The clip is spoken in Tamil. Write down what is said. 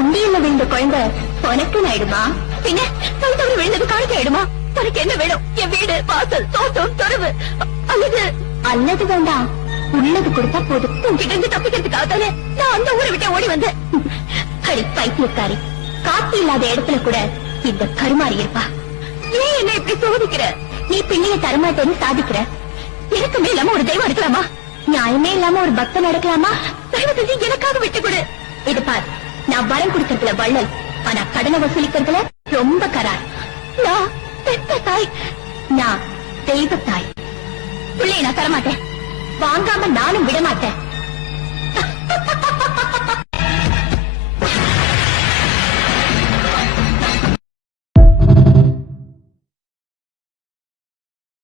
உண்டியல்ல விழுந்த குழந்தை உனக்கு ஆயிடுமா? பின்ன தவிர விழுந்தது காணிக்க ஆயிடுமா? உனக்கு என்ன வேணும்? என் வீடு, வாசல், தோட்டம், தொரவு அல்லது வேண்டாம், உள்ளது கொடுத்தா போதும். உன்கிட்ட இருந்து தப்பிக்கிறதுக்காக தானே நான் அந்த ஊரை விட்டு ஓடி வந்தேன். அடி பைத்தியக்காரி, காத்து இல்லாத இடத்துல கூட இந்த கருமாறி இருப்பா. ஏன் என்ன இப்படி சோதிக்கிற? நீ பிள்ளைய தரமாட்டேன்னு சாதிக்கிற. எனக்குமே இல்லாம ஒரு தெய்வம் இருக்கலாமா? நியாயமே இல்லாம ஒரு பக்தன் நடக்கலாமா? தயவு செஞ்சு எனக்காக விட்டு கொடு. இது பார், நான் வரம் கொடுக்கறதுல வள்ளல், ஆனா கடனை வசூலிக்கிறதுல ரொம்ப கரார். நான் பெத்த தாய், நான் தெய்வ தாய். பிள்ளைய நான் தரமாட்டேன், வாங்காம நானும் விட மாட்டேன்.